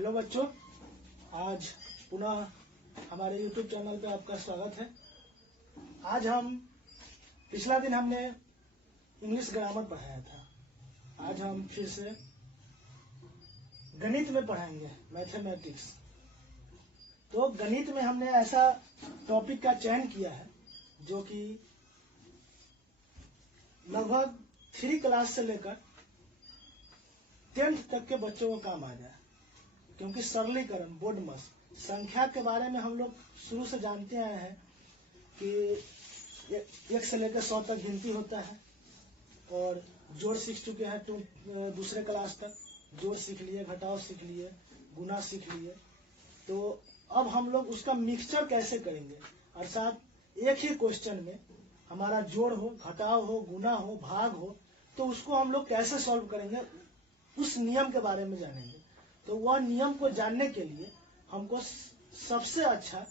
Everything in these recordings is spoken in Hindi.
हेलो बच्चों, आज पुनः हमारे YouTube चैनल पे आपका स्वागत है। आज हम पिछला दिन हमने इंग्लिश ग्रामर पढ़ाया था। आज हम फिर से गणित में पढ़ाएंगे, मैथमेटिक्स। तो गणित में हमने ऐसा टॉपिक का चयन किया है जो कि लगभग 3 क्लास से लेकर 10th तक के बच्चों को काम आ जाए, क्योंकि सरलीकरण, बोर्डमस, संख्या के बारे में हम लोग शुरू से जानते आए हैं कि 1 से लेकर 100 तक गिनती होता है, और जोड़ सीख चुके हैं तो दूसरे क्लास तक जोड़ सीख लिए, घटाव सीख लिए, गुना सीख लिए। तो अब हम लोग उसका मिक्सचर कैसे करेंगे, अर्थात एक ही क्वेश्चन में हमारा जोड़ हो, घटाव हो, गुना हो, भाग हो, तो उसको हम लोग कैसे सॉल्व करेंगे, उस नियम के बारे में जानेंगे। तो वह नियम को जानने के लिए हमको सबसे अच्छा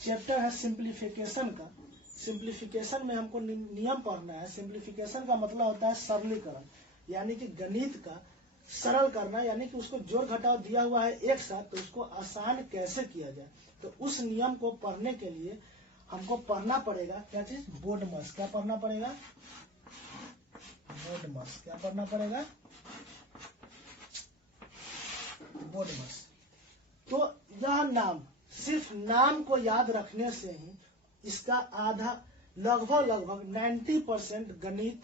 चैप्टर है सिंप्लीफिकेशन का। सिंप्लीफिकेशन में हमको नियम पढ़ना है। सिंप्लीफिकेशन का मतलब होता है सरलीकरण, यानी कि गणित का सरल करना, यानी कि उसको जोड़ घटाव दिया हुआ है एक साथ, तो उसको आसान कैसे किया जाए। तो उस नियम को पढ़ने के लिए हमको पढ़ना पड़ेगा क्या चीज, बोर्डमस। क्या पढ़ना पड़ेगा, बोर्डमस। क्या पढ़ना पड़ेगा, बोर्डमस। तो यह नाम, सिर्फ नाम को याद रखने से ही इसका आधा, लगभग 90% गणित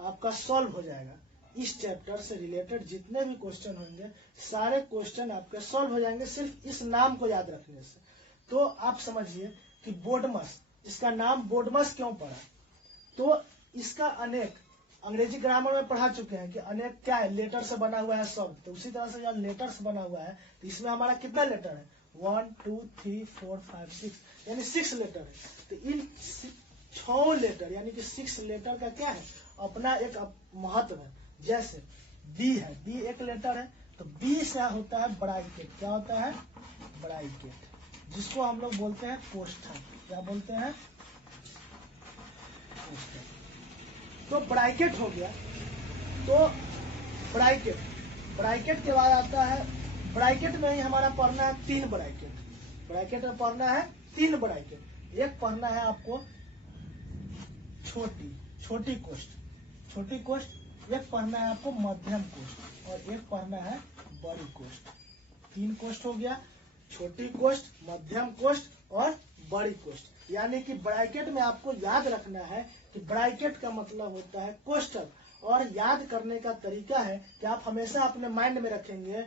आपका सॉल्व हो जाएगा। इस चैप्टर से रिलेटेड जितने भी क्वेश्चन होंगे, सारे क्वेश्चन आपके सॉल्व हो जाएंगे सिर्फ इस नाम को याद रखने से। तो आप समझिए कि बोर्डमस, इसका नाम बोर्डमस क्यों पड़ा। तो इसका अनेक अंग्रेजी ग्रामर में पढ़ा चुके हैं कि अनेक क्या है, लेटर से बना हुआ है शब्द। तो उसी तरह से जब लेटर्स बना हुआ है तो इसमें हमारा कितना लेटर है, 1 2 3 4 5 6, यानी 6 लेटर है। तो इन 6 लेटर यानी कि 6 लेटर का क्या है, अपना एक महत्व है। जैसे बी है, बी एक लेटर है, तो बी से होता है ब्रैकेट। क्या होता है, ब्रैकेट, जिसको हम लोग बोलते हैं कोष्ठक। क्या बोलते हैं, कोष्ठक। तो ब्रैकेट हो गया। तो ब्रैकेट के बाद आता है, ब्रैकेट में ही हमारा पढ़ना है 3 ब्रैकेट। ब्रैकेट में पढ़ना है 3 ब्रैकेट। एक पढ़ना है आपको छोटी कोष्ठ, एक पढ़ना है आपको मध्यम कोष्ठ, और एक पढ़ना है बड़ी कोष्ठ। 3 कोष्ठ हो गया, छोटी कोष्ठ, मध्यम कोष्ठ और बड़ी कोष्ठ। यानी कि ब्रैकेट में आपको याद रखना है कि ब्रैकेट का मतलब होता है कोष्ठक। और याद करने का तरीका है कि आप हमेशा अपने माइंड में रखेंगे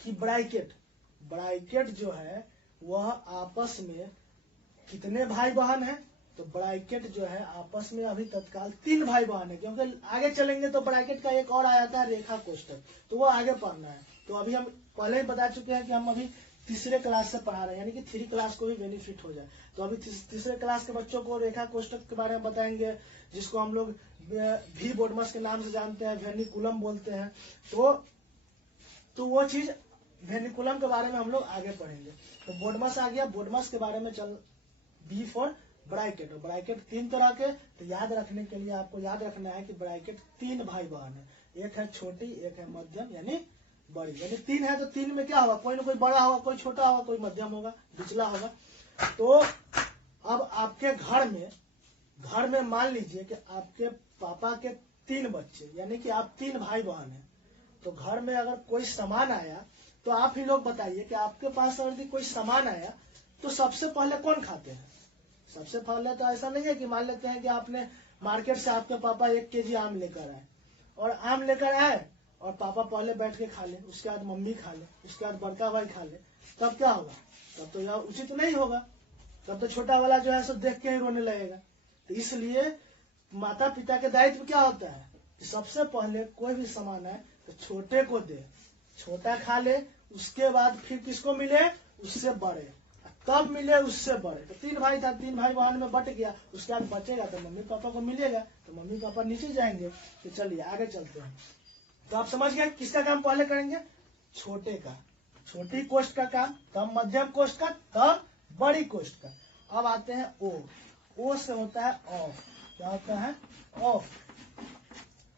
कि ब्रैकेट जो है वह आपस में कितने भाई बहन है। तो ब्रैकेट जो है आपस में अभी तत्काल 3 भाई बहन है, क्योंकि आगे चलेंगे तो ब्रैकेट का एक और आ जाता है रेखा कोष्ठक, तो वो आगे पढ़ना है। तो अभी हम पहले ही बता चुके हैं कि हम अभी तीसरे क्लास से पढ़ा रहे हैं, यानी कि 3 क्लास को भी बेनिफिट हो जाए। तो अभी तीसरे क्लास के बच्चों को रेखा कोष्ठक के बारे में बताएंगे, जिसको हम लोग भी बोर्डमस के नाम से जानते हैं, वेनिकुलम बोलते हैं। तो वो चीज वेनिकुलम के बारे में हम लोग आगे पढ़ेंगे। तो बोर्डमस आ गया, बोर्डमस के बारे में चल, बी फॉर ब्रैकेट। और ब्रैकेट 3 तरह के, तो याद रखने के लिए आपको याद रखना है कि ब्रैकेट 3 भाई बहन है, एक है छोटी, एक है मध्यम यानी बड़ी। यानी 3 है तो 3 में क्या होगा, कोई ना कोई बड़ा होगा, कोई छोटा होगा, कोई मध्यम होगा, निचला होगा। तो अब आपके घर में मान लीजिए कि आपके पापा के 3 बच्चे, यानी कि आप 3 भाई बहन हैं। तो घर में अगर कोई सामान आया तो आप ही लोग बताइए कि आपके पास अगर कोई सामान आया तो सबसे पहले कौन खाते हैं। सबसे पहले तो ऐसा नहीं है कि मान लेते हैं कि आपने मार्केट से आपके पापा 1 केजी आम लेकर आए, और आम लेकर आए और पापा पहले बैठ के खा ले, उसके बाद मम्मी खा ले, उसके बाद बड़का भाई खा ले, तब क्या होगा, तब तो यह उचित नहीं होगा। तब तो छोटा वाला जो है सो देख के ही रोने लगेगा। तो इसलिए माता पिता के दायित्व क्या होता है कि सबसे पहले कोई भी सामान आए तो छोटे को दे, छोटा खा ले, उसके बाद फिर किसको मिले, उससे बड़े, तब मिले उससे बड़े। तो 3 भाई था, 3 भाई बहन में बट गया, उसके बाद बचेगा तो मम्मी पापा को मिलेगा, तो मम्मी पापा नीचे जाएंगे। तो चलिए आगे चलते हैं। तो आप समझ गए किसका काम पहले करेंगे, छोटे का, छोटी कोष्ठ का काम, तब मध्यम कोष्ठ का, तब बड़ी कोष्ठ का। अब आते हैं ओ से होता है ऑफ। क्या होता है, ऑफ,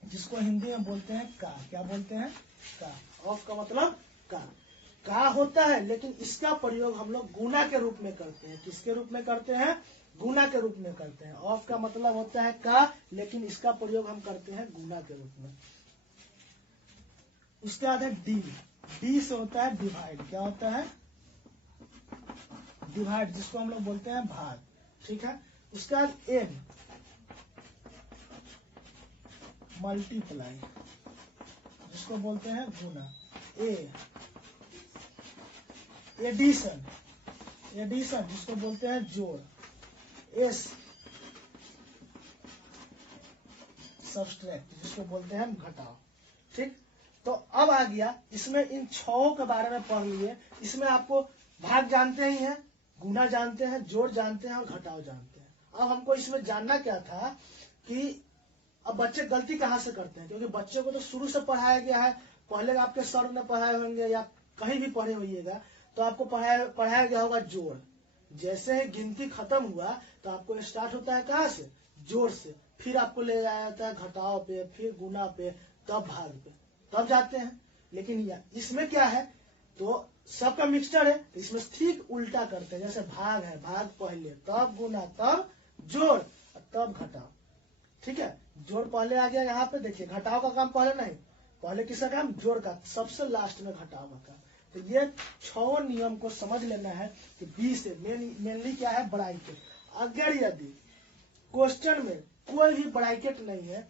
जिसको हिंदी में बोलते हैं का। क्या बोलते हैं, का। ऑफ का मतलब का। का होता है, लेकिन इसका प्रयोग हम लोग गुना के रूप में करते हैं। किसके रूप में करते हैं? गुना के रूप में करते हैं। ऑफ का मतलब होता है का, लेकिन इसका प्रयोग हम करते हैं गुना के रूप में। उसके बाद है डी। डी से होता है डिवाइड। क्या होता है? डिवाइड, जिसको हम लोग बोलते हैं भाग। ठीक है। उसके बाद एम, मल्टीप्लाई, जिसको बोलते हैं गुना। ए, एडिशन, एडिशन जिसको बोलते हैं जोड़। एस, सब्सट्रैक्ट, जिसको बोलते हैं घटाव। ठीक। तो अब आ गया इसमें इन छहों के बारे में पढ़ लिए। इसमें आपको भाग जानते ही हैं, गुना जानते हैं, जोड़ जानते हैं और घटाव जानते हैं। अब हमको इसमें जानना क्या था कि अब बच्चे गलती कहाँ से करते हैं, क्योंकि बच्चों को तो शुरू से पढ़ाया गया है। पहले आपके सर ने पढ़ाए होंगे या कहीं भी पढ़े होइएगा तो आपको पढ़ाया गया होगा जोड़। जैसे ही गिनती खत्म हुआ तो आपको स्टार्ट होता है कहाँ से? जोड़ से। फिर आपको ले जाया जाता है घटाव पे, फिर गुना पे, तब भाग पे, तब जाते हैं। लेकिन इसमें क्या है, तो सबका मिक्सचर है। इसमें ठीक उल्टा करते हैं। जैसे भाग है, भाग पहले, तब गुना, तब जोड़, तब घटाव। ठीक है। जोड़ पहले आ गया यहाँ पे। देखिए घटाव का काम पहले नहीं, पहले किसका काम? जोड़ का, सबसे लास्ट में घटाव का काम। तो ये 6 नियम को समझ लेना है कि बी से मेनली क्या है? ब्रैकेट। अगर यदि क्वेश्चन में कोई भी ब्रैकेट नहीं है,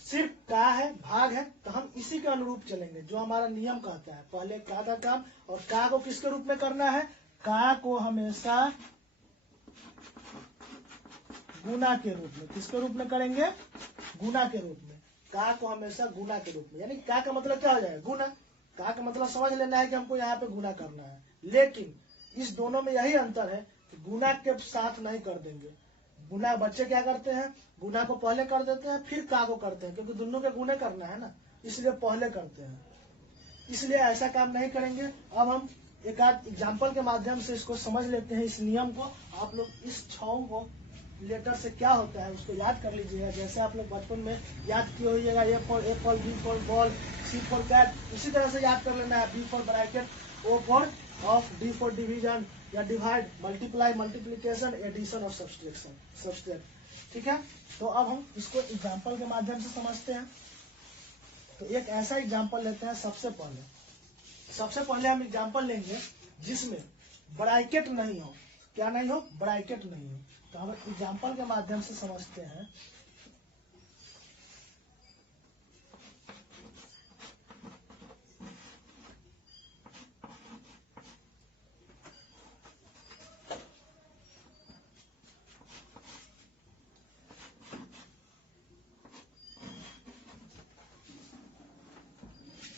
सिर्फ का है, भाग है, तो हम इसी के अनुरूप चलेंगे जो हमारा नियम कहता है। पहले का काम, और का को किसके रूप में करना है? का को हमेशा गुना के रूप में। किसके रूप में करेंगे? गुना के रूप में। का को हमेशा गुना के रूप में, यानी का का मतलब क्या हो जाएगा? गुना। का का मतलब समझ लेना है कि हमको यहाँ पे गुना करना है। लेकिन इस दोनों में यही अंतर है कि गुना के साथ नहीं कर देंगे। गुना बच्चे क्या करते हैं? गुना को पहले कर देते हैं, फिर का को करते हैं, क्योंकि दोनों के गुने करना है ना, इसलिए पहले करते हैं। इसलिए ऐसा काम नहीं करेंगे। अब हम एक आध एग्जाम्पल के माध्यम से इसको समझ लेते हैं, इस नियम को। आप लोग इस 6 को लेटर से क्या होता है उसको याद कर लीजिएगा। जैसे आप लोग बचपन में याद किए होइएगा, A for apple, B for ball, C for cat, उसी तरह से याद कर लेना है। B for bracket, O for of, D for division या डिवाइड, मल्टीप्लाई, मल्टीप्लीकेशन, एडिशन और सब्सट्रैक्शन, सब्सट्रैक्ट। ठीक है। तो अब हम इसको एग्जाम्पल के माध्यम से समझते हैं। तो एक ऐसा एग्जाम्पल लेते हैं। सबसे पहले हम एग्जाम्पल लेंगे जिसमें ब्रैकेट नहीं हो। क्या नहीं हो? ब्रैकेट नहीं हो। तो हम एग्जाम्पल के माध्यम से समझते हैं।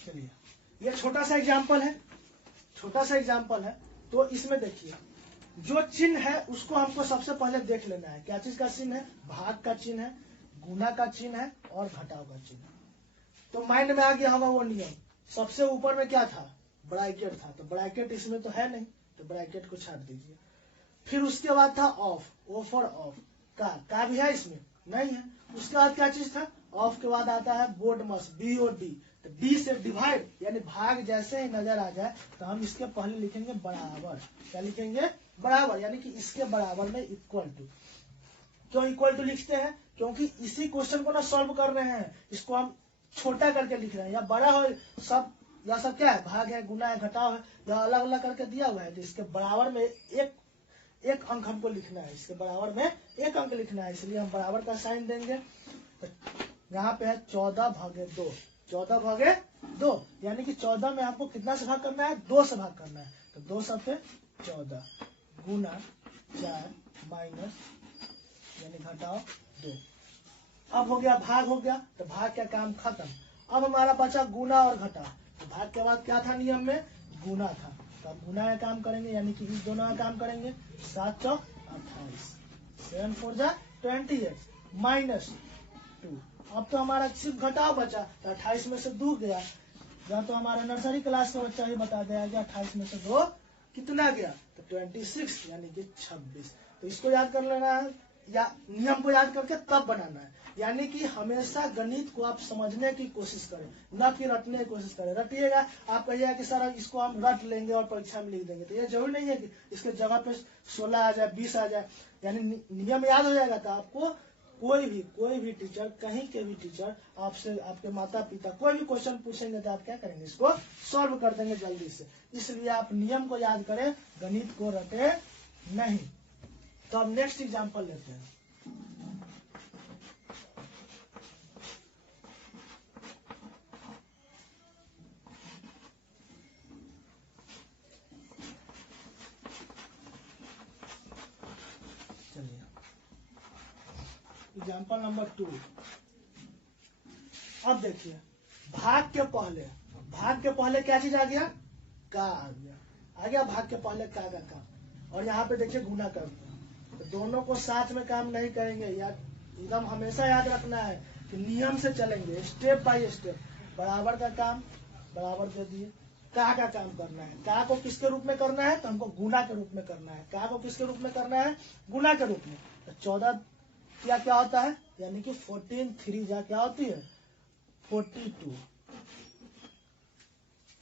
चलिए, ये छोटा सा एग्जाम्पल है, छोटा सा एग्जाम्पल है। तो इसमें देखिए, जो चिन्ह है उसको हमको सबसे पहले देख लेना है। क्या चीज का चिन्ह है? भाग का चिन्ह है, गुना का चिन्ह है और घटाव का चिन्ह है। तो माइंड में आ गया होगा वो नियम। सबसे ऊपर में क्या था? ब्रैकेट था। तो ब्रैकेट इसमें तो है नहीं, तो ब्रैकेट को छाट दीजिए। फिर उसके बाद था ऑफ, ओ फॉर ऑफ। का भी है इसमें? नहीं है। उसके बाद क्या चीज था? ऑफ के बाद आता है बोर्ड मस, BOD। तो डी से डिवाइड, यानी भाग जैसे ही नजर आ जाए तो हम इसके पहले लिखेंगे बराबर। क्या लिखेंगे? बराबर, यानी कि इसके बराबर में इक्वल टू। क्यों इक्वल टू लिखते हैं? क्योंकि इसी क्वेश्चन को ना सॉल्व कर रहे हैं, इसको हम छोटा करके लिख रहे हैं। या बड़ा हो सब, या सब क्या है? भाग है, गुना है, घटाव है, या अलग अलग करके दिया हुआ है। तो इसके बराबर में एक अंक हमको लिखना है। इसके बराबर में एक अंक लिखना है, इसलिए हम बराबर का साइन देंगे। तो यहाँ पे है 14/2। 14/2, यानी कि 14 में आपको कितना से भाग करना है? 2 से भाग करना है। तो 2 7 14 गुना 4 माइनस, यानी घटाओ 2। अब हो गया भाग, हो गया। तो भाग का काम खत्म। अब हमारा बचा गुना और घटा। तो भाग के बाद क्या था नियम में? गुना था। तो अब गुना का काम करेंगे, यानी कि इस दोनों का काम करेंगे। 7 चौक 28, 7 4 जा 28 माइनस 2। अब तो हमारा सिर्फ घटाव बचा। तो 28 में से 2 गया। या तो हमारा नर्सरी क्लास का बच्चा ही बता देगा कि 28 में से 2 कितना गया? तो 26, यानी कि 26। तो इसको याद कर लेना है या नियम को याद करके तब बनाना है। यानी कि हमेशा गणित को आप समझने की कोशिश करें, न कि रटने की कोशिश करें। रटिएगा, आप कहिएगा कि सर इसको हम रट लेंगे और परीक्षा में लिख देंगे, तो ये जरूरी नहीं है कि इसके जगह पे 16 आ जाए, 20 आ जाए। यानी नियम याद हो जाएगा तो आपको कोई भी टीचर, कहीं के भी टीचर आपसे, आपके माता पिता कोई भी क्वेश्चन पूछेंगे तो आप क्या करेंगे, इसको सॉल्व कर देंगे जल्दी से। इसलिए आप नियम को याद करें, गणित को रटे नहीं। तो अब नेक्स्ट एग्जांपल लेते हैं। चलिए एग्जांपल नंबर 2। अब देखिए, भाग के पहले क्या चीज आ गया, का आ गया भाग के पहले का और यहाँ पे देखिए गुना कर दिया। तो दोनों को साथ में काम नहीं करेंगे, या एकदम हमेशा याद रखना है कि नियम से चलेंगे, स्टेप बाय स्टेप। बराबर का काम बराबर दे दिए, का काम करना है, का को किसके रूप में करना है, तो हमको गुना के रूप में करना है। का को किसके रूप में करना है, गुना के रूप में। तो 14 क्या होता है, यानी कि 14 3 जा क्या होती है, 42।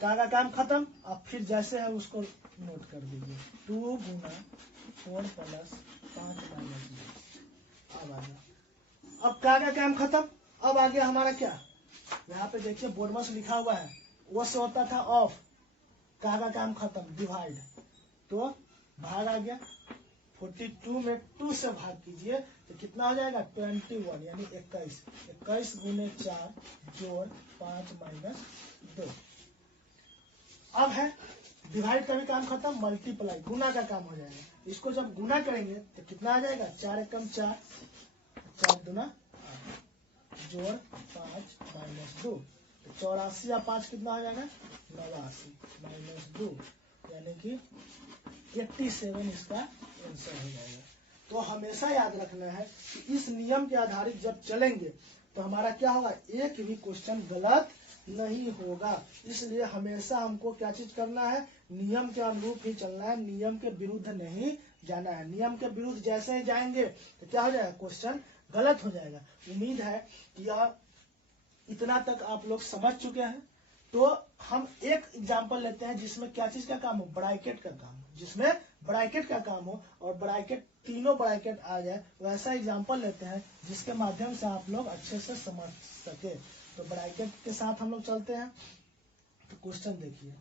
का काम खत्म। अब फिर जैसे है उसको नोट कर दीजिए, 2 गुना 4 प्लस 5 माइनस 2। अब आ गया, अब का काम खत्म। अब आ गया हमारा क्या, यहाँ पे देखिए बोर्ड में लिखा हुआ है, वो से होता था ऑफ, का काम खत्म, डिवाइड। तो भाग आ गया, 42 में 2 से भाग कीजिए तो कितना हो जाएगा, 21 यानी 21। 21 गुने 4 जोड़ 5 माइनस 2। अब है डिवाइड का भी काम खत्म, मल्टीप्लाई गुना का काम हो जाएगा। इसको जब गुना करेंगे तो कितना आ जाएगा, 4 एकम 4, 4 दूना 8, जोड़ 5 माइनस 2। तो 84 या 5 कितना हो जाएगा, 89 माइनस 2, यानी कि 87 इसका आंसर हो जाएगा। तो हमेशा याद रखना है कि इस नियम के आधारित जब चलेंगे तो हमारा क्या होगा, एक भी क्वेश्चन गलत नहीं होगा। इसलिए हमेशा हमको क्या चीज करना है, नियम के अनुरूप ही चलना है, नियम के विरुद्ध नहीं जाना है। नियम के विरुद्ध जैसे ही जाएंगे तो क्या हो जाएगा, क्वेश्चन गलत हो जाएगा। उम्मीद है कि यह इतना तक आप लोग समझ चुके हैं। तो हम एक एग्जांपल लेते हैं जिसमें क्या चीज का काम हो, ब्रैकेट का काम, जिसमें ब्रैकेट का काम हो और ब्रैकेट, तीनों ब्रैकेट आ जाए, वैसा एग्जांपल लेते हैं जिसके माध्यम से आप लोग अच्छे से समझ सके। तो ब्रैकेट के साथ हम लोग चलते हैं। तो क्वेश्चन देखिए,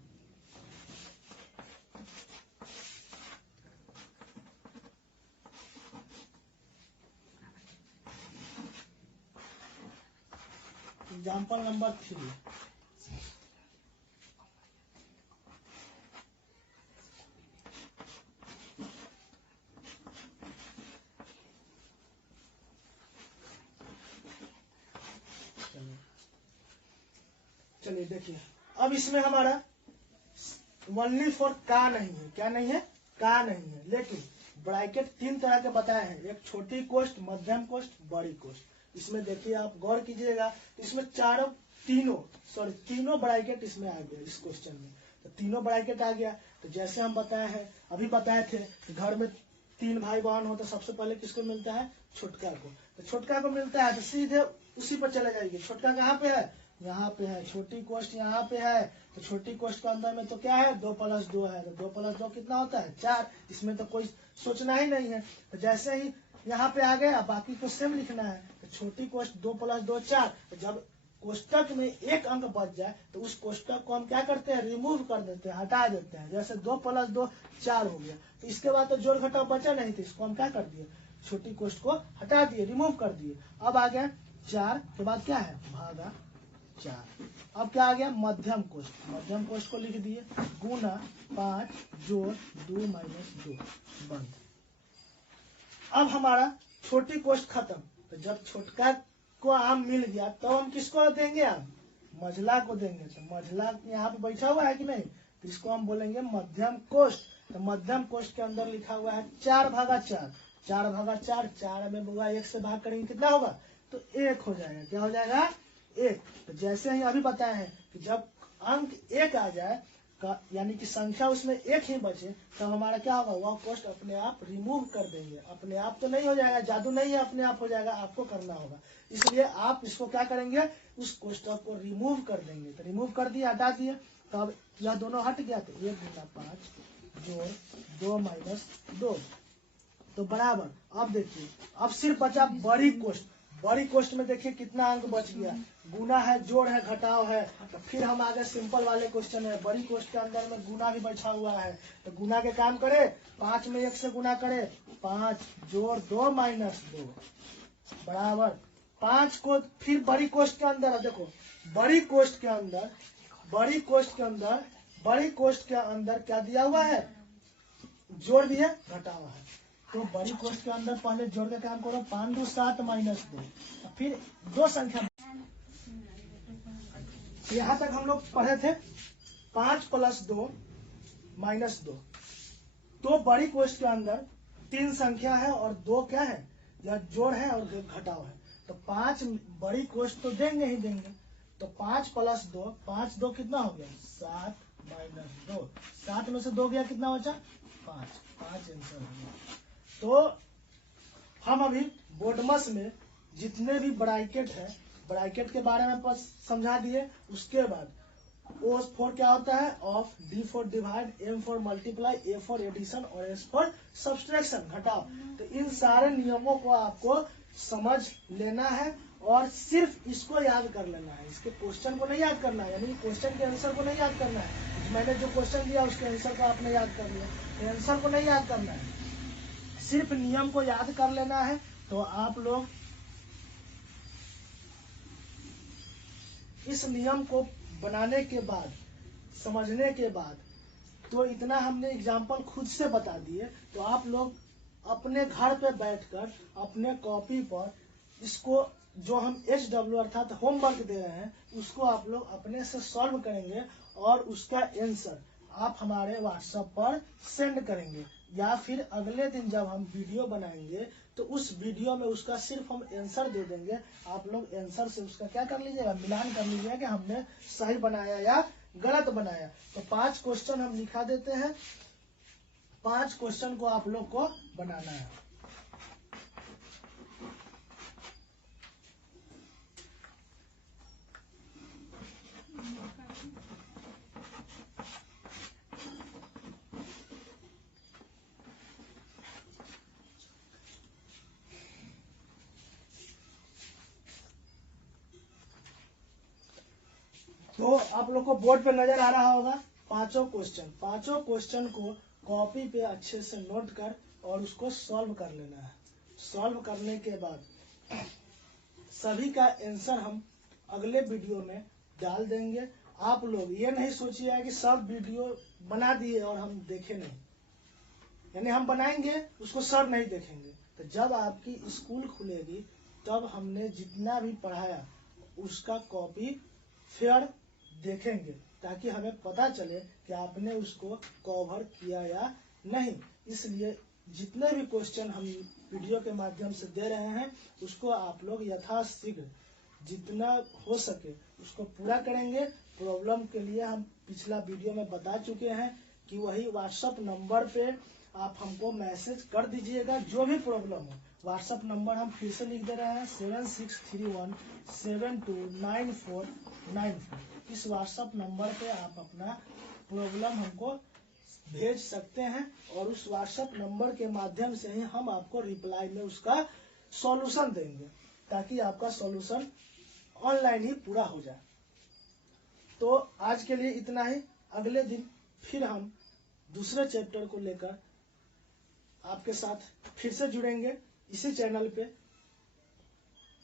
एग्जांपल नंबर 3। चलिए देखिए, अब इसमें हमारा ओनली फॉर का नहीं है, क्या नहीं है, का नहीं है, लेकिन ब्रैकेट 3 तरह के बताए हैं, एक छोटी कोष्ट, मध्यम कोष्ट, बड़ी कोष्ट। इसमें देखिए आप गौर कीजिएगा, इसमें तीनों ब्रैकेट इसमें आ गया इस क्वेश्चन में। तो तीनों ब्रैकेट आ गया। तो जैसे हम बताए हैं, अभी बताए थे कि घर में 3 भाई बहन हो तो सबसे पहले किसको मिलता है, छोटका को। तो छोटका को मिलता है तो सीधे उसी पर चले जाएंगे। छोटका कहाँ पे है, यहाँ पे है, छोटी कोष्ट यहाँ पे है। तो छोटी कोष्ट के अंदर में तो क्या है, 2 + 2 है। तो 2 + 2 कितना होता है, 4। इसमें तो कोई सोचना ही नहीं है। तो जैसे ही यहाँ पे आ गया, बाकी को सेम लिखना है। तो छोटी कोष्ट 2 + 2 4। तो जब कोष्टक में एक अंक बच जाए तो उस कोष्टक को हम क्या करते हैं, रिमूव कर देते हैं, हटा देते हैं। जैसे 2 + 2 4 हो गया। तो इसके बाद तो जोड़ घटाव बचा नहीं, तो इसको हम क्या कर दिए, छोटी कोष्ट को हटा दिए, रिमूव कर दिए। अब आ गया 4 के बाद क्या है, भागा 4। अब क्या आ गया, मध्यम कोष्ट। मध्यम कोष्ट को लिख दिए, गुना 5 जोड़ 2 माइनस 2 बंद। अब हमारा छोटी कोष्ट खत्म। तो जब छोटका को आम मिल गया तो हम किसको देंगे, आम मझला को देंगे। तो मझला यहाँ पे बैठा हुआ है कि नहीं, तो इसको हम बोलेंगे मध्यम कोष्ट। तो मध्यम कोष्ट के अंदर लिखा हुआ है 4/4। 4/4, 4 में बुआ 1 से भाग करेंगे कितना होगा, तो 1 हो जाएगा। क्या हो जाएगा, 1। तो जैसे ही अभी बताए हैं कि जब अंक 1 आ जाए का यानी कि संख्या उसमें एक ही बचे, तब हमारा क्या होगा, वह कोष्ट अपने आप रिमूव कर देंगे। अपने आप तो नहीं हो जाएगा, जादू नहीं है अपने आप हो जाएगा, आपको करना होगा। इसलिए आप इसको क्या करेंगे, उस कोष्टक को रिमूव कर देंगे। तो रिमूव कर दिया, हटा दिए, तब यह दोनों हट गया। तो 1 गुना 5 जोड़ 2 माइनस 2 तो बराबर। अब देखिए, अब सिर्फ बचा बड़ी कोष्ट। बड़ी कोष्ट में देखिए कितना अंक बच गया, गुना है, जोड़ है, घटाव है। तो फिर हम आगे सिंपल वाले क्वेश्चन है, बड़ी कोष्ट के अंदर में गुना भी बैठा हुआ है। तो गुना के काम करे, 5 में 1 से गुना करे, 5 जोड़ 2 माइनस 2 बराबर 5 को फिर बड़ी कोष्ट के अंदर देखो, बड़ी कोष्ट के अंदर क्या दिया हुआ है, जोड़ भी है, घटा हुआ है। तो बड़ी कोष्ट के अंदर पहले जोड़ के काम करो, 5 2 7 माइनस 2, फिर दो संख्या। यहाँ तक हम लोग पढ़े थे 5 प्लस 2 माइनस 2। तो बड़ी कोष्ट के अंदर 3 संख्या है और 2 क्या है, यह जोड़ है और घटाव है। तो 5 बड़ी कोष्ट तो देंगे ही देंगे। तो 5 प्लस 2, 5 2 कितना हो गया, 7 माइनस 2, 7 में से 2 गया, कितना बचा, 5 आंसर हो गया। तो हम अभी बोर्डमस में जितने भी ब्रैकेट है, ब्रैकेट के बारे में समझा दिए। उसके बाद O फॉर क्या होता है, of, D for divide, M for multiply, A for addition और S फॉर सब्सट्रैक्शन, घटाव। तो इन सारे नियमों को आपको समझ लेना है और सिर्फ इसको याद कर लेना है। इसके क्वेश्चन को नहीं याद करना है, यानी क्वेश्चन के आंसर को नहीं याद करना है। मैंने जो क्वेश्चन दिया उसके आंसर को आपने याद कर लिया, आंसर को नहीं याद करना है, सिर्फ नियम को याद कर लेना है। तो आप लोग इस नियम को बनाने के बाद, समझने के बाद, तो इतना हमने एग्जाम्पल खुद से बता दिए। तो आप लोग अपने घर पे बैठकर अपने कॉपी पर इसको जो हम HW अर्थात होमवर्क दे रहे हैं उसको आप लोग अपने से सॉल्व करेंगे और उसका आंसर आप हमारे व्हाट्सएप पर सेंड करेंगे, या फिर अगले दिन जब हम वीडियो बनाएंगे तो उस वीडियो में उसका सिर्फ हम आंसर दे देंगे। आप लोग आंसर से उसका क्या कर लीजिएगा, मिलान कर लीजिएगा कि हमने सही बनाया या गलत बनाया। तो 5 क्वेश्चन हम लिखा देते हैं, 5 क्वेश्चन को आप लोग को बनाना है। तो आप लोग को बोर्ड पे नजर आ रहा होगा 5 क्वेश्चन को कॉपी पे अच्छे से नोट कर और उसको सॉल्व कर लेना है। सॉल्व करने के बाद सभी का आंसर हम अगले वीडियो में डाल देंगे। आप लोग ये नहीं सोचिएगा कि सब वीडियो बना दिए और हम देखे नहीं, यानी हम बनाएंगे उसको सर नहीं देखेंगे। तो जब आपकी स्कूल खुलेगी तब हमने जितना भी पढ़ाया उसका कॉपी फिर देखेंगे, ताकि हमें पता चले कि आपने उसको कवर किया या नहीं। इसलिए जितने भी क्वेश्चन हम वीडियो के माध्यम से दे रहे हैं उसको आप लोग यथाशीघ्र जितना हो सके उसको पूरा करेंगे। प्रॉब्लम के लिए हम पिछला वीडियो में बता चुके हैं कि वही व्हाट्सएप नंबर पे आप हमको मैसेज कर दीजिएगा जो भी प्रॉब्लम हो। व्हाट्सएप नंबर हम फिर से लिख दे रहे हैं 7631729494। इस व्हाट्सएप नंबर पे आप अपना प्रॉब्लम हमको भेज सकते हैं और उस व्हाट्सएप नंबर के माध्यम से ही हम आपको रिप्लाई में उसका सॉल्यूशन देंगे, ताकि आपका सॉल्यूशन ऑनलाइन ही पूरा हो जाए। तो आज के लिए इतना ही। अगले दिन फिर हम दूसरे चैप्टर को लेकर आपके साथ फिर से जुड़ेंगे इसी चैनल पे।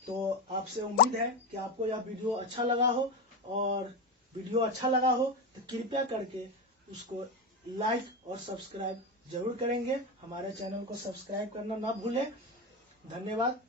तो आपसे उम्मीद है कि आपको यह वीडियो अच्छा लगा हो, और वीडियो अच्छा लगा हो तो कृपया करके उसको लाइक और सब्सक्राइब जरूर करेंगे। हमारे चैनल को सब्सक्राइब करना ना भूलें। धन्यवाद।